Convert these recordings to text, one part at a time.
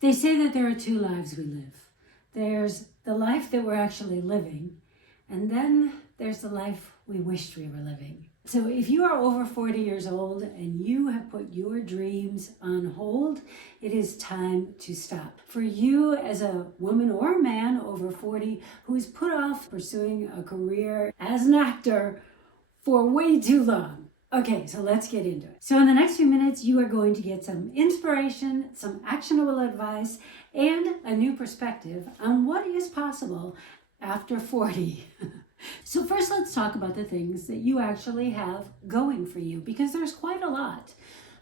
They say that there are two lives we live. There's the life that we're actually living, and then there's the life we wished we were living. So if you are over 40 years old and you have put your dreams on hold, it is time to stop. For you as a woman or a man over 40 who has put off pursuing a career as an actor for way too long. Okay, so let's get into it. So in the next few minutes, you are going to get some inspiration, some actionable advice, and a new perspective on what is possible after 40. So first, let's talk about the things that you actually have going for you, because there's quite a lot.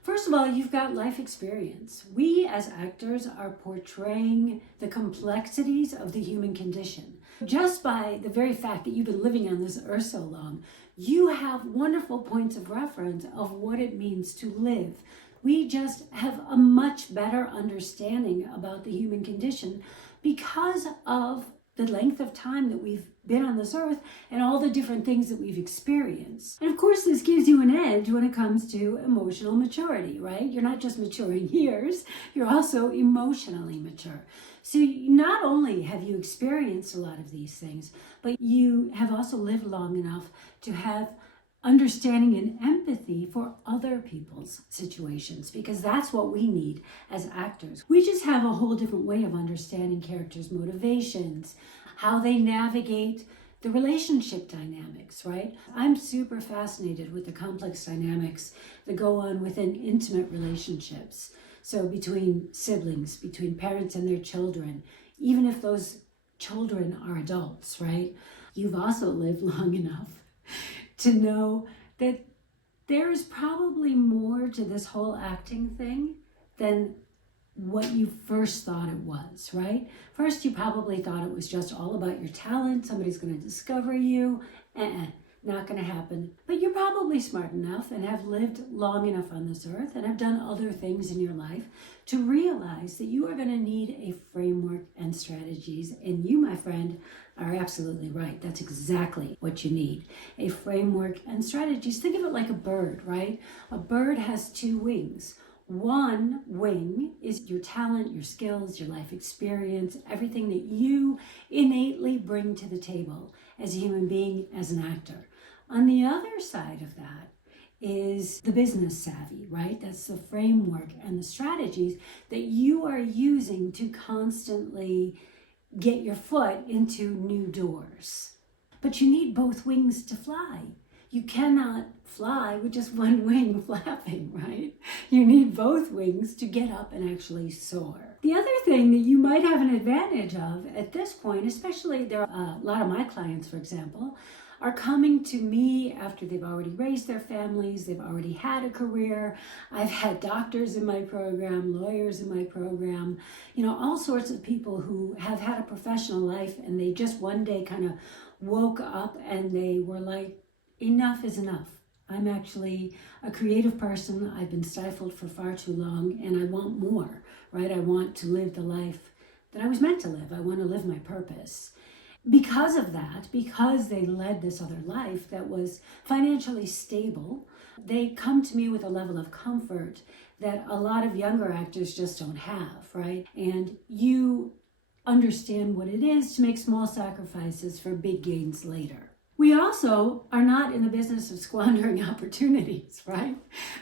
First of all, you've got life experience. We as actors are portraying the complexities of the human condition. Just by the very fact that you've been living on this earth so long, you have wonderful points of reference of what it means to live. We just have a much better understanding about the human condition because of the length of time that we've been on this earth and all the different things that we've experienced. And of course, this gives you an edge when it comes to emotional maturity, right? You're not just mature in years, you're also emotionally mature. So not only have you experienced a lot of these things, but you have also lived long enough to have understanding and empathy for other people's situations, because that's what we need as actors. We just have a whole different way of understanding characters' motivations, how they navigate the relationship dynamics, right? I'm super fascinated with the complex dynamics that go on within intimate relationships. So between siblings, between parents and their children, even if those children are adults, right? You've also lived long enough to know that there is probably more to this whole acting thing than what you first thought it was, right? First, you probably thought it was just all about your talent. Somebody's going to discover you. Not going to happen. But you're probably smart enough and have lived long enough on this earth and have done other things in your life to realize that you are going to need a framework and strategies. And you, my friend, are absolutely right. That's exactly what you need. A framework and strategies. Think of it like a bird, right? A bird has two wings. One wing is your talent, your skills, your life experience, everything that you innately bring to the table as a human being, as an actor. On the other side of that is the business savvy, right? That's the framework and the strategies that you are using to constantly get your foot into new doors. But you need both wings to fly. You cannot fly with just one wing flapping, right? You need both wings to get up and actually soar. The other thing that you might have an advantage of at this point, especially there are a lot of my clients, for example, are coming to me after they've already raised their families, they've already had a career. I've had doctors in my program, lawyers in my program, all sorts of people who have had a professional life, and they just one day kind of woke up and they were like, enough is enough. I'm actually a creative person. I've been stifled for far too long, and I want more, right? I want to live the life that I was meant to live. I want to live my purpose. Because of that, because they led this other life that was financially stable, they come to me with a level of comfort that a lot of younger actors just don't have, right? And you understand what it is to make small sacrifices for big gains later. We also are not in the business of squandering opportunities, right?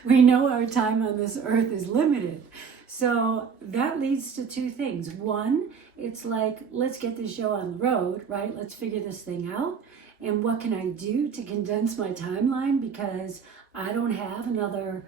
We know our time on this earth is limited. So that leads to two things. One, it's like, let's get this show on the road, right? Let's figure this thing out. And what can I do to condense my timeline? Because I don't have another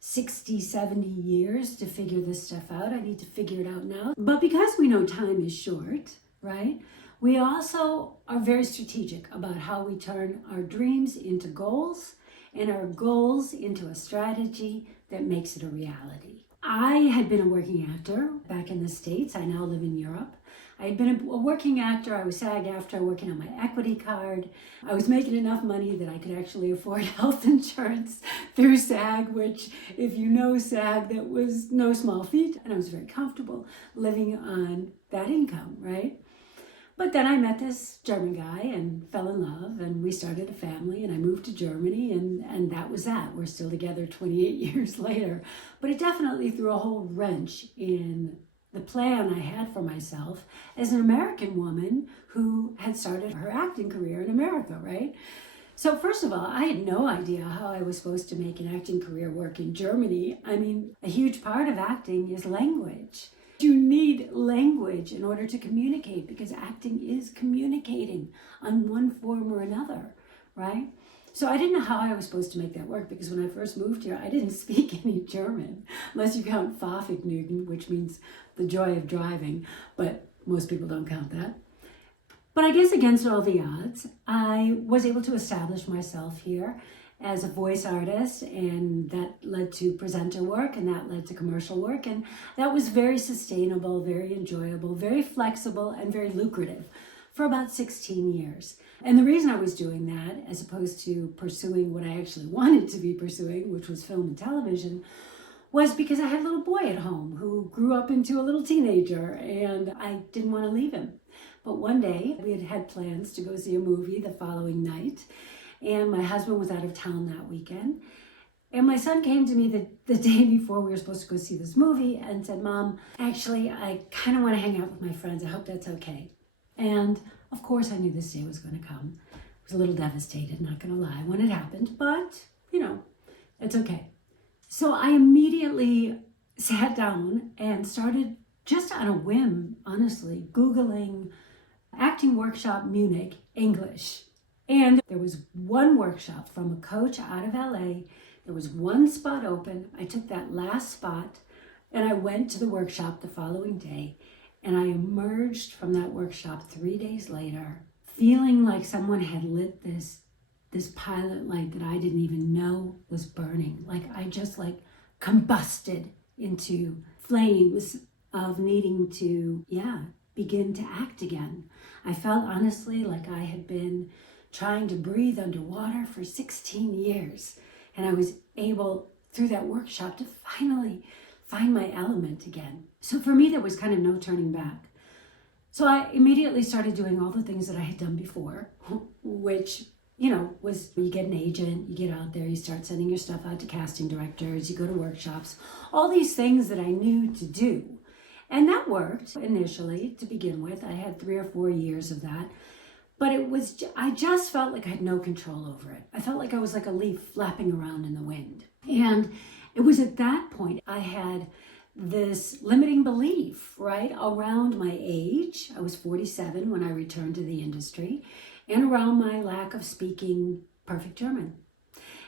60, 70 years to figure this stuff out. I need to figure it out now. But because we know time is short, right? We also are very strategic about how we turn our dreams into goals and our goals into a strategy that makes it a reality. I had been a working actor back in the States. I now live in Europe. I had been a working actor. I was SAG-AFTRA working on my equity card. I was making enough money that I could actually afford health insurance through SAG, which, if you know SAG, that was no small feat. And I was very comfortable living on that income, right? But then I met this German guy and fell in love, and we started a family, and I moved to Germany, and that was that. We're still together 28 years later. But it definitely threw a whole wrench in the plan I had for myself as an American woman who had started her acting career in America, right? So first of all, I had no idea how I was supposed to make an acting career work in Germany. I mean, a huge part of acting is language. You need language in order to communicate, because acting is communicating on one form or another, right? So I didn't know how I was supposed to make that work, because when I first moved here, I didn't speak any German, unless you count Fahrvergnügen, which means the joy of driving, but most people don't count that. But I guess against all the odds, I was able to establish myself here as a voice artist, and that led to presenter work, and that led to commercial work, and that was very sustainable, very enjoyable, very flexible, and very lucrative for about 16 years. And the reason I was doing that, as opposed to pursuing what I actually wanted to be pursuing, which was film and television, was because I had a little boy at home who grew up into a little teenager, and I didn't want to leave him. But one day, we had plans to go see a movie the following night, and my husband was out of town that weekend. And my son came to me the day before we were supposed to go see this movie and said, "Mom, actually, I kind of want to hang out with my friends. I hope that's okay." And of course, I knew this day was going to come. I was a little devastated, not going to lie, when it happened, but, it's okay. So I immediately sat down and started, just on a whim, honestly, Googling acting workshop Munich English. And there was one workshop from a coach out of LA. There was one spot open. I took that last spot and I went to the workshop the following day. And I emerged from that workshop 3 days later, feeling like someone had lit this pilot light that I didn't even know was burning. Like I just combusted into flames of needing to, begin to act again. I felt honestly like I had been trying to breathe underwater for 16 years. And I was able, through that workshop, to finally find my element again. So for me, there was kind of no turning back. So I immediately started doing all the things that I had done before, which, was you get an agent, you get out there, you start sending your stuff out to casting directors, you go to workshops, all these things that I knew to do. And that worked initially to begin with. I had 3 or 4 years of that. But I just felt like I had no control over it. I felt like I was like a leaf flapping around in the wind. And it was at that point I had this limiting belief, right, around my age. I was 47 when I returned to the industry, and around my lack of speaking perfect German.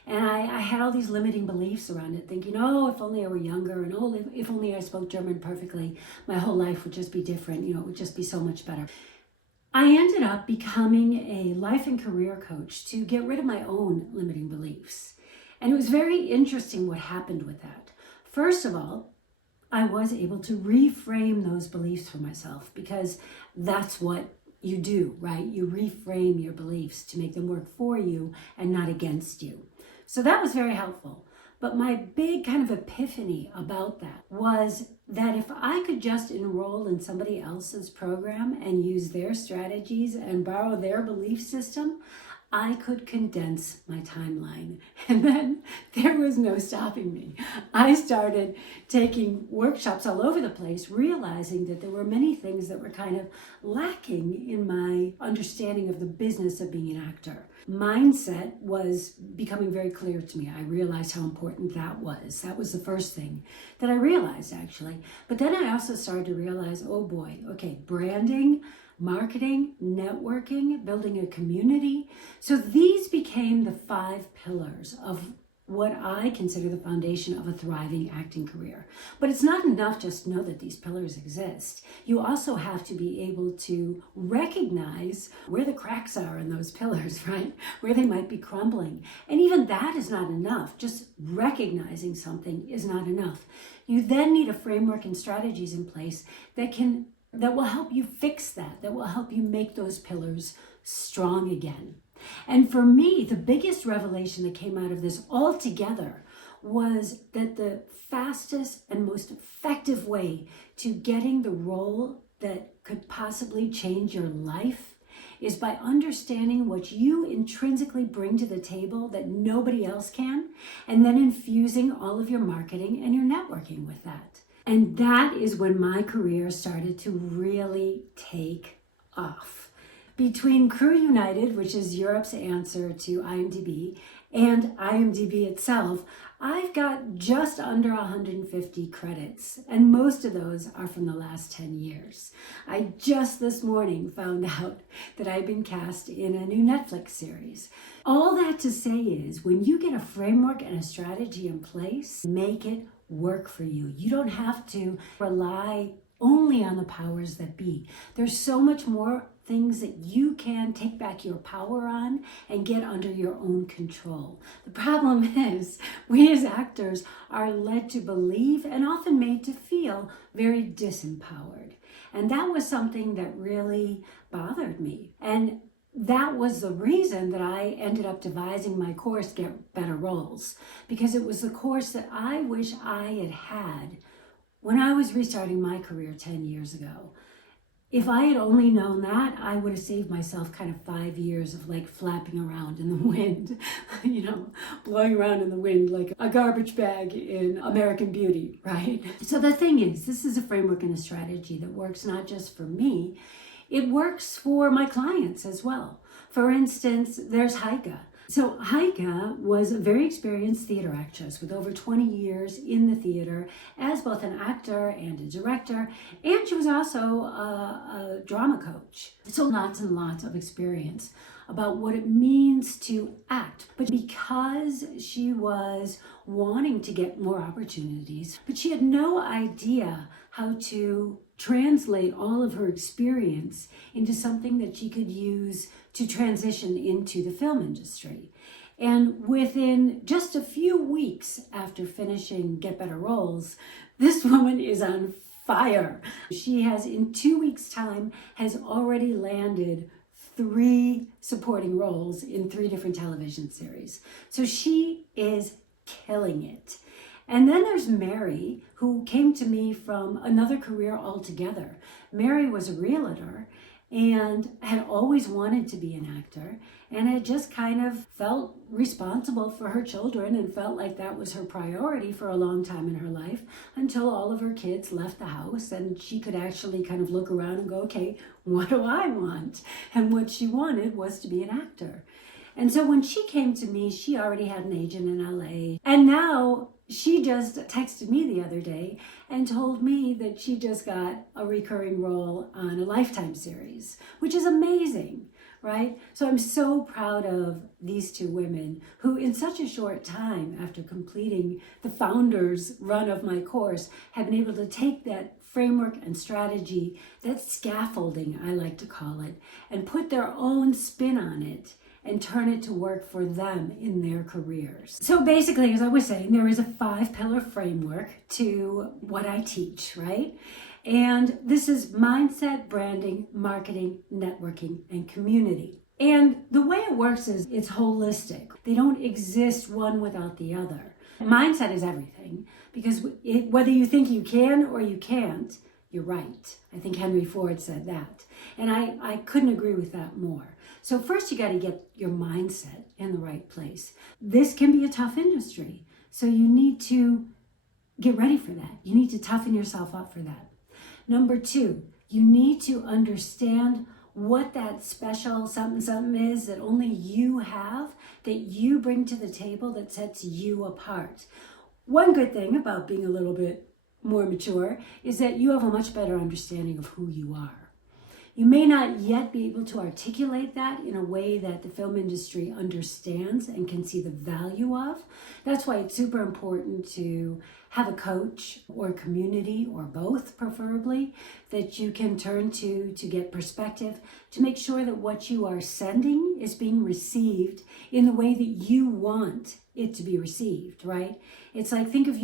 And I had all these limiting beliefs around it, thinking, if only I were younger, and if only I spoke German perfectly, my whole life would just be different, it would just be so much better. I ended up becoming a life and career coach to get rid of my own limiting beliefs. And it was very interesting what happened with that. First of all, I was able to reframe those beliefs for myself, because that's what you do, right? You reframe your beliefs to make them work for you and not against you. So that was very helpful. But my big kind of epiphany about that was that if I could just enroll in somebody else's program and use their strategies and borrow their belief system, I could condense my timeline. And then there was no stopping me. I started taking workshops all over the place, realizing that there were many things that were kind of lacking in my understanding of the business of being an actor. Mindset was becoming very clear to me. I realized how important that was. That was the first thing that I realized, actually. But then I also started to realize, oh boy, okay, branding, marketing, networking, building a community. So these became the 5 pillars of what I consider the foundation of a thriving acting career. But it's not enough just to know that these pillars exist. You also have to be able to recognize where the cracks are in those pillars, right? Where they might be crumbling. And even that is not enough. Just recognizing something is not enough. You then need a framework and strategies in place that will help you fix that will help you make those pillars strong again. And for me, the biggest revelation that came out of this altogether was that the fastest and most effective way to getting the role that could possibly change your life is by understanding what you intrinsically bring to the table that nobody else can, and then infusing all of your marketing and your networking with that. And that is when my career started to really take off. Between Crew United, which is Europe's answer to IMDb, and IMDb itself, I've got just under 150 credits, and most of those are from the last 10 years. I just this morning found out that I've been cast in a new Netflix series. All that to say is, when you get a framework and a strategy in place, make it work for you. You don't have to rely only on the powers that be. There's so much more things that you can take back your power on and get under your own control. The problem is, we as actors are led to believe and often made to feel very disempowered. And that was something that really bothered me. And that was the reason that I ended up devising my course, Get Better Roles, because it was the course that I wish I had had when I was restarting my career 10 years ago. If I had only known that, I would have saved myself kind of 5 years of like flapping around in the wind, blowing around in the wind like a garbage bag in American Beauty, right? So the thing is, this is a framework and a strategy that works not just for me, it works for my clients as well. For instance, there's Heike. So Heike was a very experienced theater actress with over 20 years in the theater as both an actor and a director, and she was also a drama coach. So lots and lots of experience about what it means to act. But because she was wanting to get more opportunities, but she had no idea how to translate all of her experience into something that she could use to transition into the film industry. And within just a few weeks after finishing Get Better Roles, this woman is on fire. She has, in 2 weeks' time, has already landed 3 supporting roles in 3 different television series. So she is killing it. And then there's Mary, who came to me from another career altogether. Mary was a realtor and had always wanted to be an actor and had just kind of felt responsible for her children and felt like that was her priority for a long time in her life, until all of her kids left the house and she could actually kind of look around and go, okay, what do I want? And what she wanted was to be an actor. And so when she came to me, she already had an agent in LA. And now she just texted me the other day and told me that she just got a recurring role on a Lifetime series, which is amazing, right? So I'm so proud of these 2 women who, in such a short time after completing the founder's run of my course, have been able to take that framework and strategy, that scaffolding, I like to call it, and put their own spin on it and turn it to work for them in their careers. So basically, as I was saying, there is a 5-pillar framework to what I teach, right? And this is mindset, branding, marketing, networking, and community. And the way it works is it's holistic. They don't exist one without the other. Mindset is everything, because whether you think you can or you can't, you're right. I think Henry Ford said that. And I couldn't agree with that more. So first you got to get your mindset in the right place. This can be a tough industry. So you need to get ready for that. You need to toughen yourself up for that. Number 2, you need to understand what that special something is that only you have, that you bring to the table, that sets you apart. One good thing about being a little bit more mature is that you have a much better understanding of who you are. You may not yet be able to articulate that in a way that the film industry understands and can see the value of. That's why it's super important to have a coach or a community, or both preferably, that you can turn to get perspective, to make sure that what you are sending is being received in the way that you want it to be received, right? It's like, think of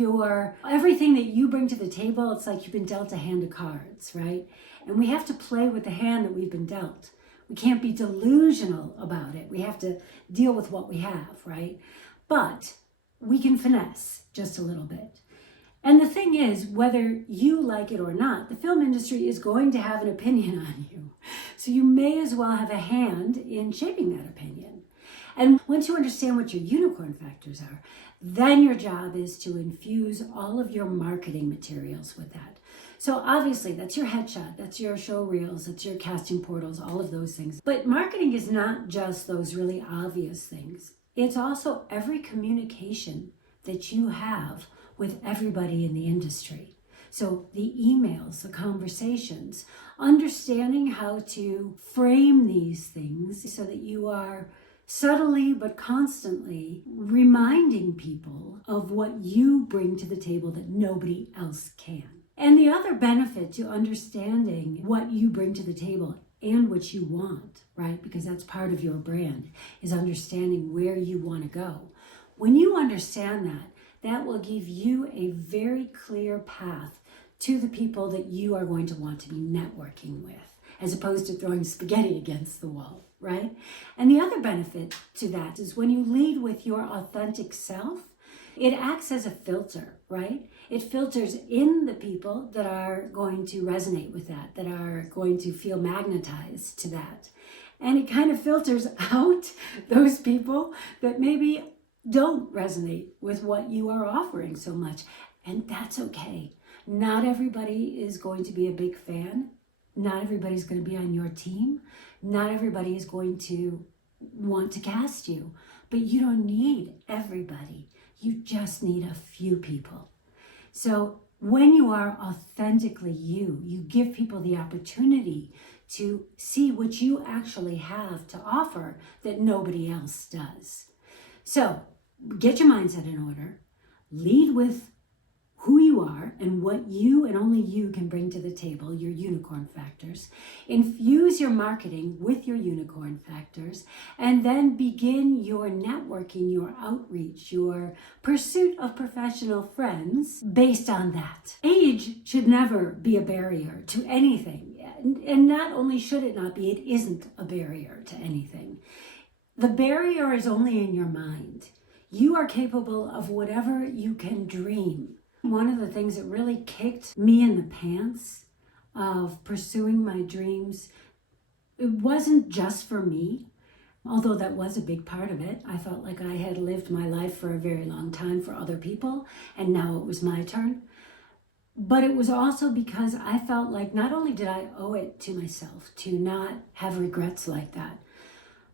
everything that you bring to the table, it's like you've been dealt a hand of cards, right? And we have to play with the hand that we've been dealt. We can't be delusional about it. We have to deal with what we have, right? But we can finesse just a little bit. And the thing is, whether you like it or not, the film industry is going to have an opinion on you. So you may as well have a hand in shaping that opinion. And once you understand what your unicorn factors are, then your job is to infuse all of your marketing materials with that. So obviously that's your headshot, that's your show reels, that's your casting portals, all of those things. But marketing is not just those really obvious things. It's also every communication that you have with everybody in the industry. So the emails, the conversations, understanding how to frame these things so that you are subtly but constantly reminding people of what you bring to the table that nobody else can. And the other benefit to understanding what you bring to the table and what you want, right? Because that's part of your brand, is understanding where you want to go. When you understand that, that will give you a very clear path to the people that you are going to want to be networking with, as opposed to throwing spaghetti against the wall, right? And the other benefit to that is when you lead with your authentic self, it acts as a filter, right? It filters in the people that are going to resonate with that, that are going to feel magnetized to that. And it kind of filters out those people that maybe don't resonate with what you are offering so much. And that's okay. Not everybody is going to be a big fan. Not everybody's going to be on your team. Not everybody is going to want to cast you. But you don't need everybody. You just need a few people. So when you are authentically you, you give people the opportunity to see what you actually have to offer that nobody else does. So get your mindset in order. Lead with who you are and what you and only you can bring to the table, your unicorn factors. Infuse your marketing with your unicorn factors, and then begin your networking, your outreach, your pursuit of professional friends based on that. Age should never be a barrier to anything. And not only should it not be, it isn't a barrier to anything. The barrier is only in your mind. You are capable of whatever you can dream. One of the things that really kicked me in the pants of pursuing my dreams, it wasn't just for me, although that was a big part of it. I felt like I had lived my life for a very long time for other people, and now it was my turn. But it was also because I felt like not only did I owe it to myself to not have regrets like that,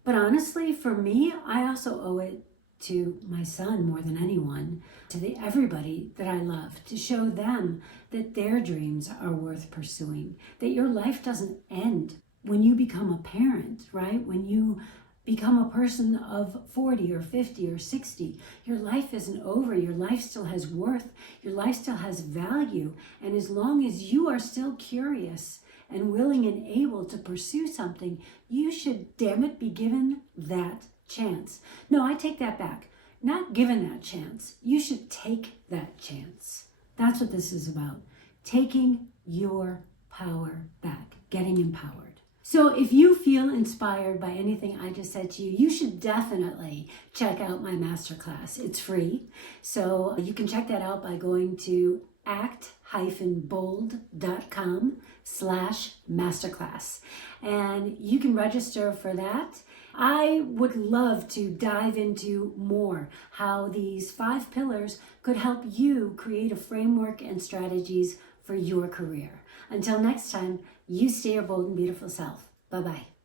but honestly, for me, I also owe it to my son more than anyone, to everybody that I love, to show them that their dreams are worth pursuing, that your life doesn't end when you become a parent, right? When you become a person of 40 or 50 or 60, your life isn't over. Your life still has worth. Your life still has value. And as long as you are still curious and willing and able to pursue something, you should, damn it, be given that chance. No, I take that back. Not given that chance. You should take that chance. That's what this is about. Taking your power back. Getting empowered. So if you feel inspired by anything I just said to you, you should definitely check out my masterclass. It's free. So you can check that out by going to act-bold.com/masterclass. And you can register for that. I would love to dive into more how these 5 pillars could help you create a framework and strategies for your career. Until next time, you stay your bold and beautiful self. Bye-bye.